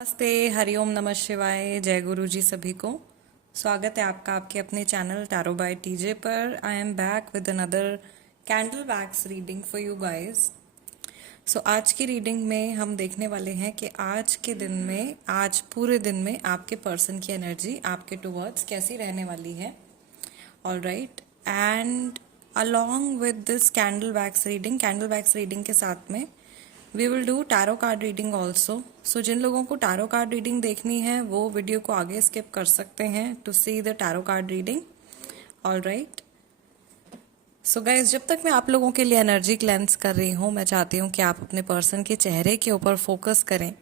नमस्ते, हरिओम, नमः शिवाय, जय गुरु जी सभी को। स्वागत है आपका आपके अपने चैनल टैरो बाय टीजे पर। I am back with another candle wax reading for you guys. So आज की रीडिंग में हम देखने वाले हैं कि आज के दिन में, आज पूरे दिन में आपके पर्सन की एनर्जी आपके टुवर्ड्स कैसी रहने वाली है। All right, and along with this candle wax reading के साथ में we will do tarot card reading also. So जिन लोगों को टैरो कार्ड रीडिंग देखनी है वो वीडियो को आगे स्किप कर सकते हैं to see the tarot card reading. All right, so guys, जब तक मैं आप लोगों के लिए एनर्जी क्लेंस कर रही हूँ, मैं चाहती हूँ कि आप अपने पर्सन के चेहरे के ऊपर फोकस करें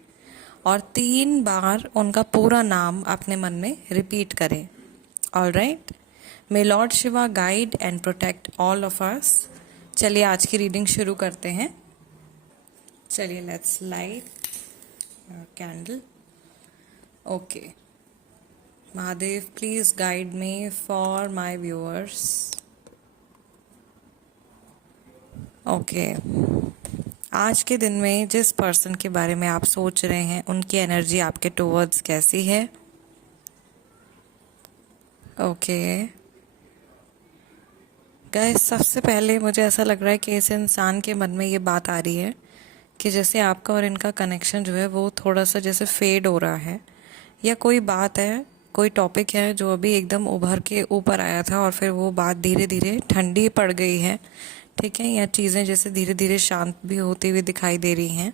और 3 बार उनका पूरा नाम अपने मन में रिपीट करें। All right, my lord Shiva guide and protect all of us. चलिए आज की रीडिंग शुरू करते हैं। चलिए, let's light candle. Okay, Mahadev please guide me for my viewers. Okay, आज के दिन में जिस पर्सन के बारे में आप सोच रहे हैं उनकी एनर्जी आपके टुवर्ड्स कैसी है। ओके गाइस, सबसे पहले मुझे ऐसा लग रहा है कि इस इंसान के मन में ये बात आ रही है कि जैसे आपका और इनका कनेक्शन जो है वो थोड़ा सा जैसे फेड हो रहा है, या कोई बात है, कोई टॉपिक है जो अभी एकदम उभर के ऊपर आया था और फिर वो बात धीरे धीरे ठंडी पड़ गई है, ठीक है, या चीज़ें जैसे धीरे धीरे शांत भी होती हुई दिखाई दे रही हैं।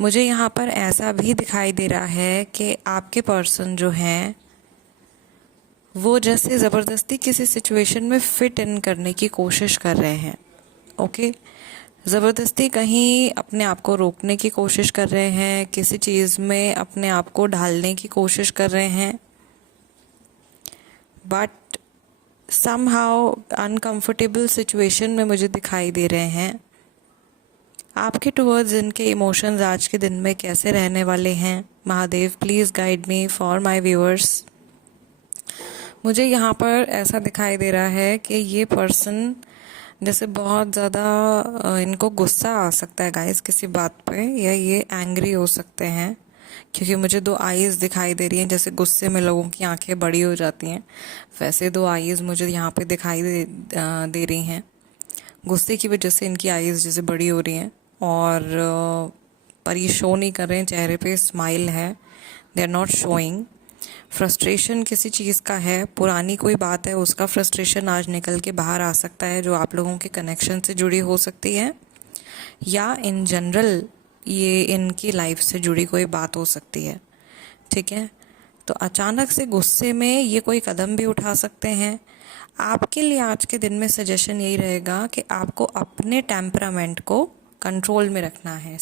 मुझे यहाँ पर ऐसा भी दिखाई दे रहा है कि आपके पर्सन जो हैं वो जैसे ज़बरदस्ती किसी सिचुएशन में फिट इन करने की कोशिश कर रहे हैं। ओके, ज़बरदस्ती कहीं अपने आप को रोकने की कोशिश कर रहे हैं, किसी चीज़ में अपने आप को ढालने की कोशिश कर रहे हैं, बट समहाउ अनकंफर्टेबल सिचुएशन में मुझे दिखाई दे रहे हैं। आपके टुवर्ड्स इनके इमोशंस आज के दिन में कैसे रहने वाले हैं। Mahadev please guide me for my viewers. मुझे यहाँ पर ऐसा दिखाई दे रहा है कि ये पर्सन जैसे बहुत ज़्यादा इनको गुस्सा आ सकता है गाइस किसी बात पे, या ये एंग्री हो सकते हैं, क्योंकि मुझे 2 आईज दिखाई दे रही हैं। जैसे गुस्से में लोगों की आंखें बड़ी हो जाती हैं, वैसे 2 आईज मुझे यहाँ पे दिखाई दे रही हैं। गुस्से की वजह से इनकी आईज जैसे बड़ी हो रही हैं, और पर ये शो नहीं कर रहे हैं, चेहरे पे स्माइल है, they are not showing. Frustration किसी चीज़ का है, पुरानी कोई बात है, उसका फ्रस्ट्रेशन आज निकल के बाहर आ सकता है, जो आप लोगों के कनेक्शन से जुड़ी हो सकती है, या इन जनरल ये इनकी लाइफ से जुड़ी कोई बात हो सकती है, ठीक है। तो अचानक से गुस्से में ये कोई कदम भी उठा सकते हैं। आपके लिए आज के दिन में सजेशन यही रहेगा कि आपको अपने टेम्परामेंट को कंट्रोल में रखना है।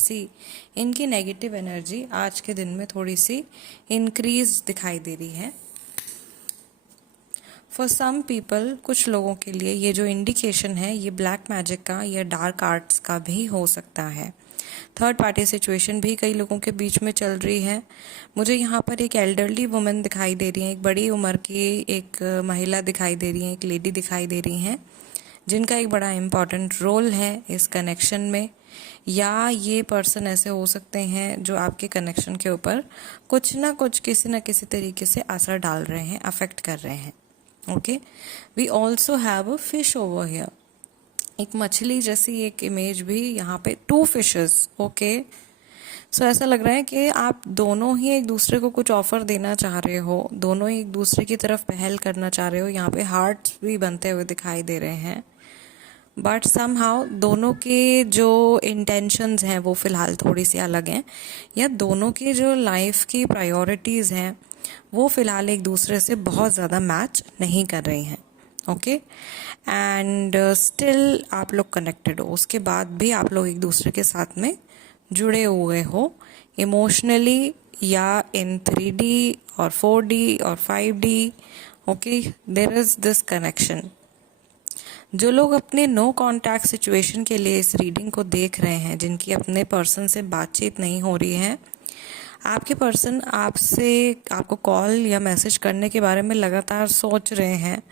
इनकी नेगेटिव एनर्जी आज के दिन में थोड़ी सी इंक्रीज दिखाई दे रही है। फॉर सम पीपल, कुछ लोगों के लिए ये जो इंडिकेशन है ये ब्लैक मैजिक का या डार्क आर्ट्स का भी हो सकता है। थर्ड पार्टी सिचुएशन भी कई लोगों के बीच में चल रही है। मुझे यहाँ पर एक एल्डरली वुमन दिखाई दे रही है, एक बड़ी उम्र की एक महिला दिखाई दे रही है, एक लेडी दिखाई दे रही हैं, जिनका एक बड़ा इम्पॉर्टेंट रोल है इस कनेक्शन में। या ये पर्सन ऐसे हो सकते हैं जो आपके कनेक्शन के ऊपर कुछ ना कुछ किसी न किसी तरीके से असर डाल रहे हैं, अफेक्ट कर रहे हैं। Okay, we also have a fish over here. एक मछली जैसी एक इमेज भी यहाँ पे, 2 फिशेस। ओके, सो ऐसा लग रहा है कि आप दोनों ही एक दूसरे को कुछ ऑफर देना चाह रहे हो, दोनों ही एक दूसरे की तरफ पहल करना चाह रहे हो। यहाँ पे हार्ट्स भी बनते हुए दिखाई दे रहे हैं, बट समहाउ दोनों के जो इंटेंशंस हैं वो फ़िलहाल थोड़ी सी अलग हैं, या दोनों की जो लाइफ की प्रायोरिटीज़ हैं वो फ़िलहाल एक दूसरे से बहुत ज़्यादा मैच नहीं कर रही हैं। ओके, एंड स्टिल आप लोग कनेक्टेड हो, उसके बाद भी आप लोग एक दूसरे के साथ में जुड़े हुए हो इमोशनली, या इन 3D और 4D और 5D। Okay, there is this connection. जो लोग अपने नो कांटेक्ट सिचुएशन के लिए इस रीडिंग को देख रहे हैं, जिनकी अपने पर्सन से बातचीत नहीं हो रही है, आपके पर्सन आपको कॉल या मैसेज करने के बारे में लगातार सोच रहे हैं,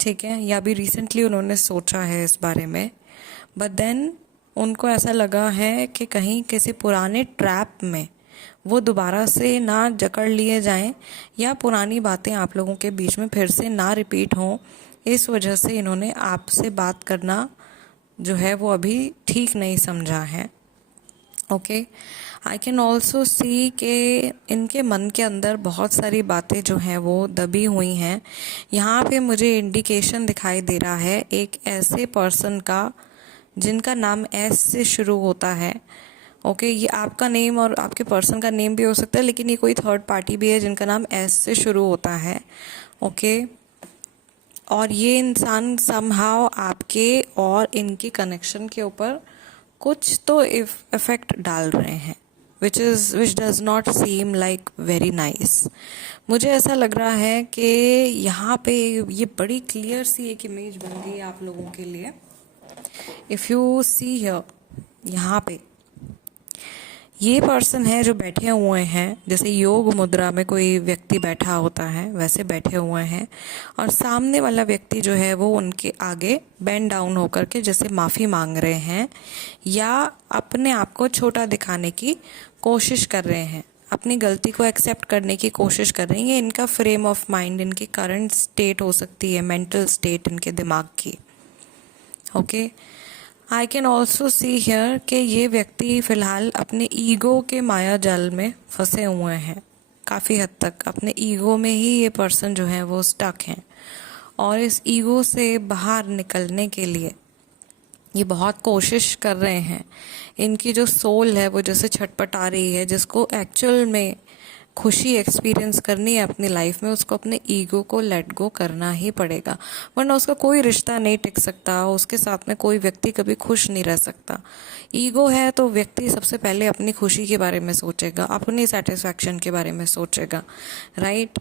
ठीक है, या भी रिसेंटली उन्होंने सोचा है इस बारे में, बट देन उनको ऐसा लगा है कि कहीं किसी पुराने ट्रैप में वो दोबारा से ना जकड़ लिए जाएं या पुरानी बातें आप लोगों के बीच में फिर से ना रिपीट हों, इस वजह से इन्होंने आपसे बात करना जो है वो अभी ठीक नहीं समझा है। Okay, I can also see कि इनके मन के अंदर बहुत सारी बातें जो हैं वो दबी हुई हैं। यहाँ पे मुझे इंडिकेशन दिखाई दे रहा है एक ऐसे पर्सन का जिनका नाम एस से शुरू होता है। ओके, ये आपका नेम और आपके पर्सन का नेम भी हो सकता है, लेकिन ये कोई थर्ड पार्टी भी है जिनका नाम एस से शुरू होता है। ओके, और ये इंसान समहाउ आपके और इनके कनेक्शन के ऊपर कुछ तो इफेक्ट डाल रहे हैं, which does not seem like very nice. मुझे ऐसा लग रहा है कि यहाँ पे ये बड़ी क्लियर सी एक इमेज बन गई है आप लोगों के लिए। इफ़ यू सी हियर, यहाँ पे ये पर्सन है जो बैठे हुए हैं, जैसे योग मुद्रा में कोई व्यक्ति बैठा होता है वैसे बैठे हुए हैं, और सामने वाला व्यक्ति जो है वो उनके आगे बेंड डाउन होकर के जैसे माफ़ी मांग रहे हैं या अपने आप को छोटा दिखाने की कोशिश कर रहे हैं, अपनी गलती को एक्सेप्ट करने की कोशिश कर रहे हैं। ये इनका फ्रेम ऑफ माइंड, इनकी करंट स्टेट हो सकती है, मेंटल स्टेट इनके दिमाग की। Okay, I can also see here कि ये व्यक्ति फ़िलहाल अपने ईगो के माया जाल में फंसे हुए हैं। काफ़ी हद तक अपने ईगो में ही ये पर्सन जो है वो स्टक हैं, और इस ईगो से बाहर निकलने के लिए ये बहुत कोशिश कर रहे हैं। इनकी जो सोल है वो जैसे छटपटा रही है, जिसको एक्चुअल में खुशी एक्सपीरियंस करनी है अपनी लाइफ में, उसको अपने ईगो को लेट गो करना ही पड़ेगा, वरना उसका कोई रिश्ता नहीं टिक सकता, उसके साथ में कोई व्यक्ति कभी खुश नहीं रह सकता। ईगो है तो व्यक्ति सबसे पहले अपनी खुशी के बारे में सोचेगा, अपनी सेटिस्फैक्शन के बारे में सोचेगा, राइट।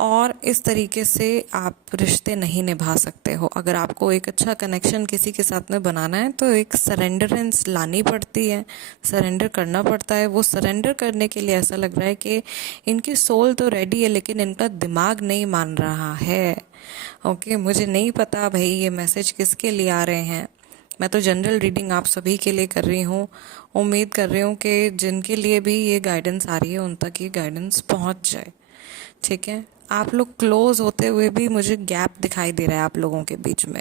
और इस तरीके से आप रिश्ते नहीं निभा सकते हो। अगर आपको एक अच्छा कनेक्शन किसी के साथ में बनाना है तो एक सरेंडरेंस लानी पड़ती है, सरेंडर करना पड़ता है। वो सरेंडर करने के लिए ऐसा लग रहा है कि इनकी सोल तो रेडी है लेकिन इनका दिमाग नहीं मान रहा है। ओके, मुझे नहीं पता भाई ये मैसेज किसके लिए आ रहे हैं। मैं तो जनरल रीडिंग आप सभी के लिए कर रही हूँ। उम्मीद कर रही हूँ कि जिनके लिए भी ये गाइडेंस आ रही है उन तक ये गाइडेंस पहुँच जाए। ठीक है, आप लोग क्लोज होते हुए भी मुझे गैप दिखाई दे रहा है आप लोगों के बीच में।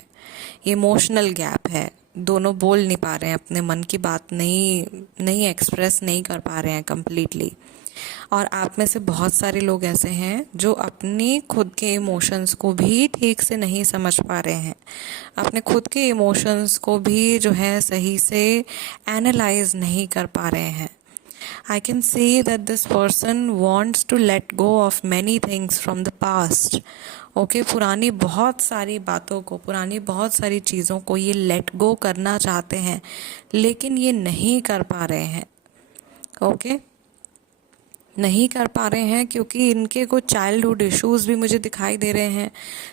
ये इमोशनल गैप है, दोनों बोल नहीं पा रहे हैं, अपने मन की बात नहीं एक्सप्रेस नहीं कर पा रहे हैं कंप्लीटली। और आप में से बहुत सारे लोग ऐसे हैं जो अपनी खुद के इमोशंस को भी ठीक से नहीं समझ पा रहे हैं, अपने खुद के इमोशंस को भी जो है सही से एनालाइज नहीं कर पा रहे हैं। I can see that this person wants to let go of many things from the past. Okay, पुरानी बहुत सारी बातों को, पुरानी बहुत सारी चीज़ों को ये let go करना चाहते हैं, लेकिन ये नहीं कर पा रहे हैं। Okay? नहीं कर पा रहे हैं क्योंकि इनके कुछ चाइल्डहुड इश्यूज भी मुझे दिखाई दे रहे हैं।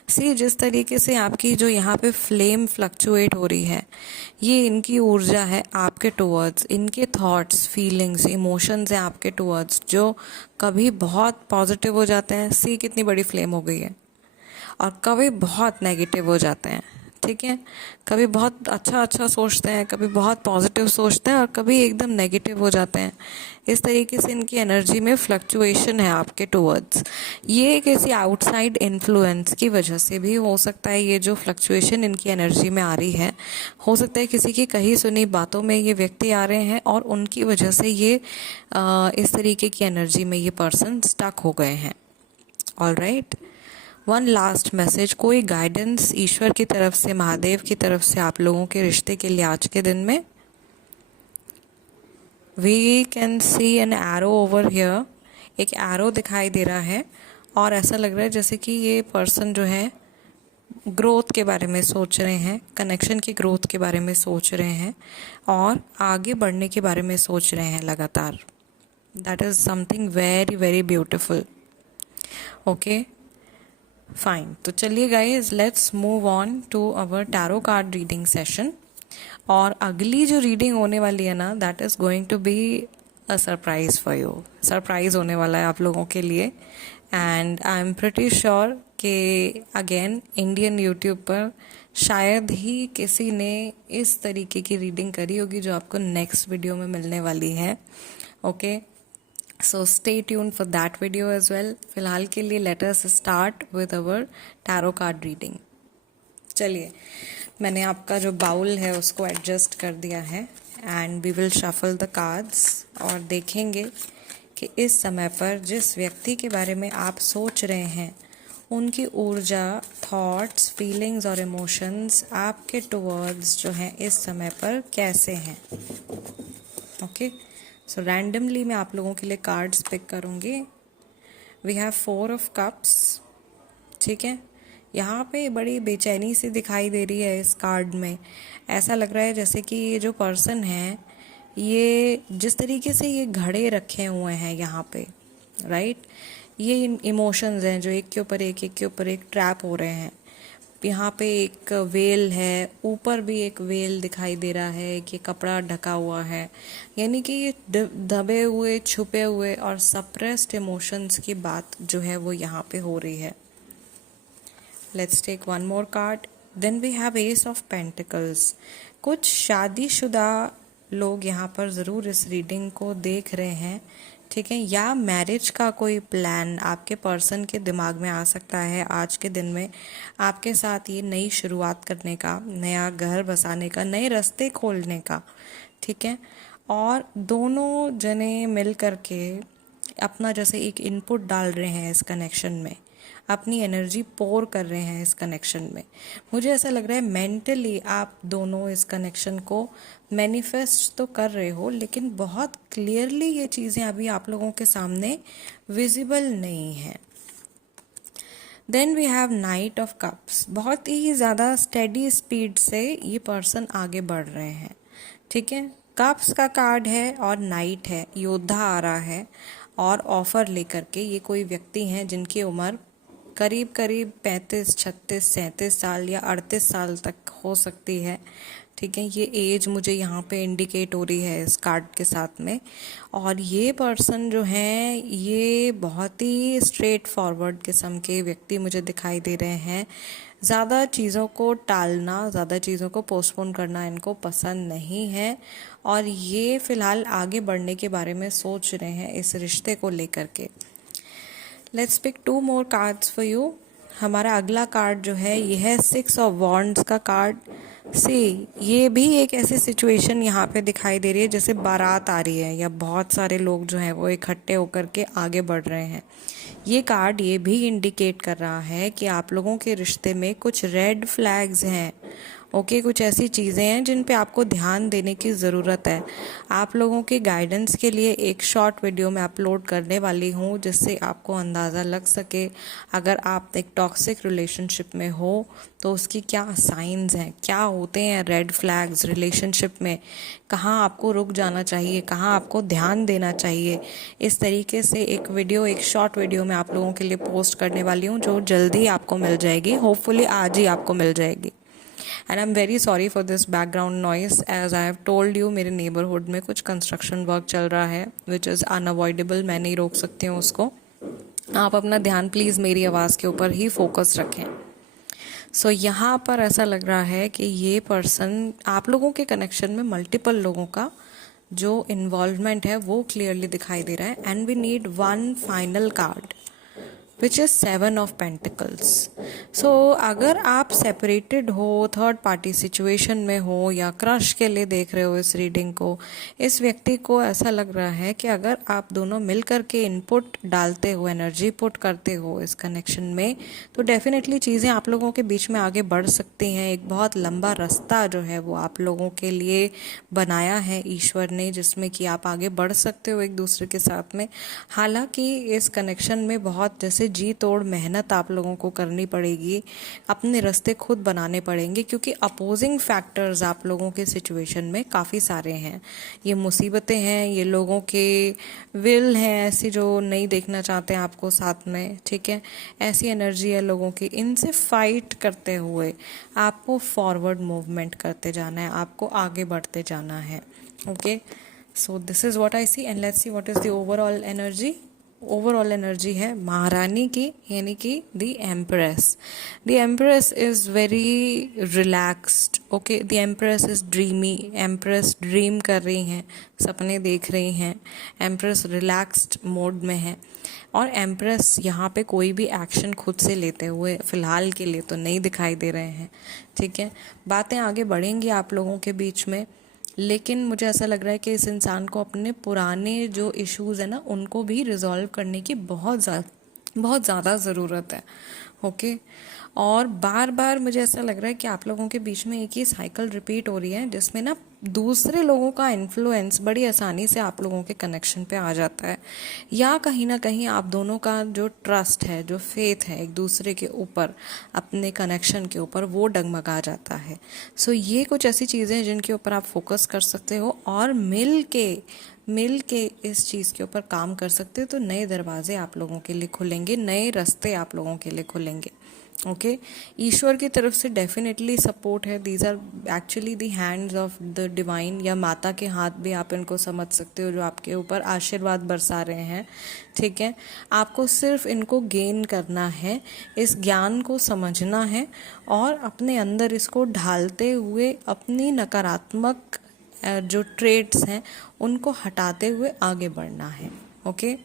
सी, जिस तरीके से आपकी जो यहाँ पे फ्लेम फ्लक्चुएट हो रही है, ये इनकी ऊर्जा है आपके टुवर्ड्स, इनके थॉट्स, फीलिंग्स, इमोशंस हैं आपके टुवर्ड्स, जो कभी बहुत पॉजिटिव हो जाते हैं। सी, कितनी बड़ी फ्लेम हो गई है, और कभी बहुत नेगेटिव हो जाते हैं। ठीक है, कभी बहुत अच्छा सोचते हैं, कभी बहुत पॉजिटिव सोचते हैं, और कभी एकदम नेगेटिव हो जाते हैं। इस तरीके से इनकी एनर्जी में फ्लक्चुएशन है आपके टुवर्ड्स। ये किसी आउटसाइड इन्फ्लुएंस की वजह से भी हो सकता है। ये जो फ्लक्चुएशन इनकी एनर्जी में आ रही है, हो सकता है किसी की कही सुनी बातों में ये व्यक्ति आ रहे हैं और उनकी वजह से ये इस तरीके की एनर्जी में ये पर्सन स्टक हो गए हैं। ऑलराइट, वन लास्ट मैसेज, कोई गाइडेंस ईश्वर की तरफ से, महादेव की तरफ से आप लोगों के रिश्ते के लिए आज के दिन में। We can see an arrow over here, एक एरो दिखाई दे रहा है, और ऐसा लग रहा है जैसे कि ये पर्सन जो है ग्रोथ के बारे में सोच रहे हैं, कनेक्शन की ग्रोथ के बारे में सोच रहे हैं, और आगे बढ़ने के बारे में सोच रहे हैं लगातार। That is something very very beautiful. Okay, fine, तो चलिए guys, let's move on to our tarot card reading session. और अगली जो रीडिंग होने वाली है ना, that is going to be a surprise for you. Surprise होने वाला है आप लोगों के लिए, and I am pretty sure कि अगेन इंडियन यूट्यूब पर शायद ही किसी ने इस तरीके की रीडिंग करी होगी जो आपको नेक्स्ट वीडियो में मिलने वाली है। Okay, so stay tune for that video as well. फिलहाल के लिए let us start with our tarot card reading. चलिए, मैंने आपका जो बाउल है उसको एडजस्ट कर दिया है and we will shuffle the cards और देखेंगे कि इस समय पर जिस व्यक्ति के बारे में आप सोच रहे हैं उनकी ऊर्जा, थॉट्स, फीलिंग्स और इमोशंस आपके टुवर्ड्स जो हैं इस समय पर कैसे हैं. ओके, सो रैंडमली मैं आप लोगों के लिए कार्ड्स पिक करूँगी. We have 4 of cups. ठीक है, यहाँ पे बड़ी बेचैनी सी दिखाई दे रही है इस कार्ड में. ऐसा लग रहा है जैसे कि ये जो पर्सन है, ये जिस तरीके से ये घड़े रखे हुए हैं यहाँ पे, राइट, ये इमोशंस हैं जो एक के ऊपर एक ट्रैप हो रहे हैं. यहाँ पे एक वेल है, ऊपर भी एक वेल दिखाई दे रहा है कि कपड़ा ढका हुआ है. यानी कि ये दबे हुए, छुपे हुए और सप्रेस्ड इमोशंस की बात जो है वो यहाँ पे हो रही है. Let's take one more card. Then we have Ace of Pentacles. कुछ शादीशुदा लोग यहाँ पर ज़रूर इस रीडिंग को देख रहे हैं, ठीक है, या मैरिज का कोई प्लान आपके पर्सन के दिमाग में आ सकता है आज के दिन में. आपके साथ ये नई शुरुआत करने का, नया घर बसाने का, नए रास्ते खोलने का. ठीक है, और दोनों जने मिल करके अपना जैसे एक इनपुट डाल रहे हैं इस कनेक्शन में, अपनी एनर्जी पोर कर रहे हैं इस कनेक्शन में. मुझे ऐसा लग रहा है मेंटली आप दोनों इस कनेक्शन को मैनिफेस्ट तो कर रहे हो, लेकिन बहुत क्लियरली ये चीज़ें अभी आप लोगों के सामने विजिबल नहीं हैं. Then we have knight of cups. बहुत ही ज़्यादा स्टेडी स्पीड से ये पर्सन आगे बढ़ रहे हैं. ठीक है, कप्स का कार्ड है और नाइट है, योद्धा आ रहा है और ऑफर लेकर के. ये कोई व्यक्ति हैं जिनकी उम्र करीब 35, 36, 37 साल या 38 साल तक हो सकती है. ठीक है, ये एज मुझे यहाँ पे इंडिकेट हो रही है इस कार्ड के साथ में. और ये पर्सन जो हैं ये बहुत ही स्ट्रेट फॉरवर्ड किस्म के व्यक्ति मुझे दिखाई दे रहे हैं. ज़्यादा चीज़ों को टालना, ज़्यादा चीज़ों को पोस्टपोन करना इनको पसंद नहीं है और ये फ़िलहाल आगे बढ़ने के बारे में सोच रहे हैं इस रिश्ते को लेकर के. Let's pick 2 more cards for you. हमारा अगला कार्ड जो है ये है 6 ऑफ वॉन्ड्स का कार्ड. ये भी एक ऐसी सिचुएशन यहाँ पे दिखाई दे रही है जैसे बारात आ रही है या बहुत सारे लोग जो हैं वो इकट्ठे होकर के आगे बढ़ रहे हैं. ये कार्ड ये भी इंडिकेट कर रहा है कि आप लोगों के रिश्ते में कुछ रेड फ्लैग्स हैं. ओके, कुछ ऐसी चीज़ें हैं जिन पे आपको ध्यान देने की ज़रूरत है. आप लोगों के गाइडेंस के लिए एक शॉर्ट वीडियो मैं अपलोड करने वाली हूँ जिससे आपको अंदाज़ा लग सके अगर आप एक टॉक्सिक रिलेशनशिप में हो तो उसकी क्या साइंस हैं, क्या होते हैं रेड फ्लैग्स रिलेशनशिप में, कहाँ आपको रुक जाना चाहिए, कहाँ आपको ध्यान देना चाहिए. इस तरीके से एक वीडियो, एक शॉर्ट वीडियो मैं आप लोगों के लिए पोस्ट करने वाली हूँ जो जल्दी आपको मिल जाएगी. होपफुली आज ही आपको मिल जाएगी. And I am very sorry for this background noise. As I have told you, मेरे नेबरहुड में कुछ कंस्ट्रक्शन वर्क चल रहा है विच इज़ अनअवॉइडेबल. मैं नहीं रोक सकती हूँ उसको. आप अपना ध्यान प्लीज़ मेरी आवाज़ के ऊपर ही फोकस रखें. सो यहाँ पर ऐसा लग रहा है कि ये पर्सन, आप लोगों के कनेक्शन में मल्टीपल लोगों का जो इन्वॉल्वमेंट है वो क्लियरली दिखाई दे रहा है. And we need 1 final card which is 7 of pentacles. So अगर आप सेपरेटेड हो, थर्ड पार्टी सिचुएशन में हो या क्रश के लिए देख रहे हो इस रीडिंग को, इस व्यक्ति को ऐसा लग रहा है कि अगर आप दोनों मिल कर के इनपुट डालते हो, एनर्जी पुट करते हो इस कनेक्शन में, तो डेफिनेटली चीज़ें आप लोगों के बीच में आगे बढ़ सकती हैं. एक बहुत लंबा रास्ता जो है वो आप लोगों के लिए बनाया है ईश्वर ने, जिसमें कि आप आगे बढ़ सकते हो एक दूसरे के साथ में. हालांकि इस कनेक्शन में बहुत जैसे जी तोड़ मेहनत आप लोगों को करनी पड़ेगी, अपने रास्ते खुद बनाने पड़ेंगे क्योंकि अपोजिंग फैक्टर्स आप लोगों के सिचुएशन में काफ़ी सारे हैं. ये मुसीबतें हैं, ये लोगों के विल हैं ऐसी जो नहीं देखना चाहते हैं आपको साथ में. ठीक है, ऐसी एनर्जी है लोगों की. इनसे फाइट करते हुए आपको फॉरवर्ड मूवमेंट करते जाना है, आपको आगे बढ़ते जाना है. Okay, so this is what I see and let's see what is the overall energy. Overall energy है महारानी की, यानी कि the empress. The empress is very relaxed, okay. The empress is dreamy. Empress dream कर रही हैं, सपने देख रही हैं। एम्प्रेस रिलैक्स्ड मोड में है। और एम्प्रेस यहाँ पे कोई भी एक्शन खुद से लेते हुए फ़िलहाल के लिए तो नहीं दिखाई दे रहे हैं, ठीक है। बातें आगे बढ़ेंगी आप लोगों के बीच में, लेकिन मुझे ऐसा लग रहा है कि इस इंसान को अपने पुराने जो इश्यूज़ है ना, उनको भी रिजॉल्व करने की बहुत ज़्यादा ज़रूरत है, ओके। और बार बार मुझे ऐसा लग रहा है कि आप लोगों के बीच में एक ही साइकिल रिपीट हो रही है, जिसमें ना दूसरे लोगों का इन्फ्लुएंस बड़ी आसानी से आप लोगों के कनेक्शन पे आ जाता है, या कहीं ना कहीं आप दोनों का जो ट्रस्ट है, जो फेथ है एक दूसरे के ऊपर, अपने कनेक्शन के ऊपर, वो डगमगा जाता है। सो ये कुछ ऐसी चीज़ें हैं जिनके ऊपर आप फोकस कर सकते हो और मिल के इस चीज़ के ऊपर काम कर सकते हो, तो नए दरवाजे आप लोगों के लिए खुलेंगे, नए रास्ते आप लोगों के लिए खुलेंगे, ओके। ईश्वर की तरफ से डेफिनेटली सपोर्ट है। These are actually the hands of the divine, या माता के हाथ भी आप इनको समझ सकते हो, जो आपके ऊपर आशीर्वाद बरसा रहे हैं, ठीक है। आपको सिर्फ इनको गेन करना है, इस ज्ञान को समझना है और अपने अंदर इसको ढालते हुए अपनी नकारात्मक जो ट्रेड्स हैं उनको हटाते हुए आगे बढ़ना है, okay.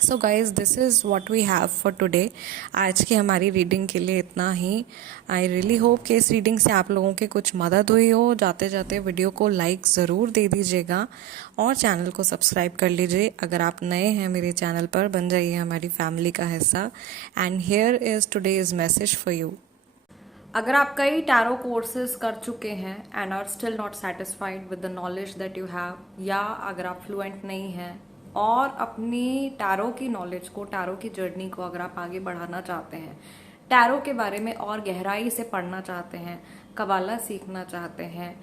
So guys, this is what we have for today. आज की हमारी रीडिंग के लिए इतना ही। आई रियली होप कि इस रीडिंग से आप लोगों की कुछ मदद हुई हो। जाते जाते वीडियो को लाइक ज़रूर दे दीजिएगा और चैनल को सब्सक्राइब कर लीजिए। अगर आप नए हैं मेरे चैनल पर, बन जाइए हमारी फैमिली का हिस्सा। And here is today's message for you. अगर आप कई टैरो कोर्सेज कर चुके हैं and are still not satisfied with the knowledge that you have, या अगर आप फ्लुएंट नहीं हैं और अपनी टैरो की नॉलेज को, टैरो की जर्नी को अगर आप आगे बढ़ाना चाहते हैं, टैरो के बारे में और गहराई से पढ़ना चाहते हैं, कबाला सीखना चाहते हैं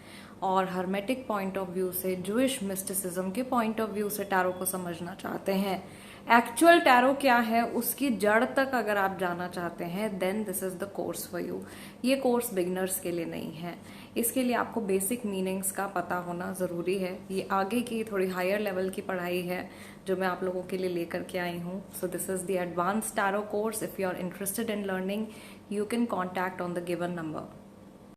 और हर्मेटिक पॉइंट ऑफ व्यू से, जूइश मिस्टिसिज्म के पॉइंट ऑफ व्यू से टैरो को समझना चाहते हैं, एक्चुअल टैरो क्या है उसकी जड़ तक अगर आप जाना चाहते हैं, then this is the course for you. ये कोर्स बिगिनर्स के लिए नहीं है। इसके लिए आपको बेसिक मीनिंग्स का पता होना ज़रूरी है। ये आगे की थोड़ी हायर लेवल की पढ़ाई है जो मैं आप लोगों के लिए लेकर के आई हूँ। So this is the advance tarot course. If you are interested in learning, you can contact on the given number.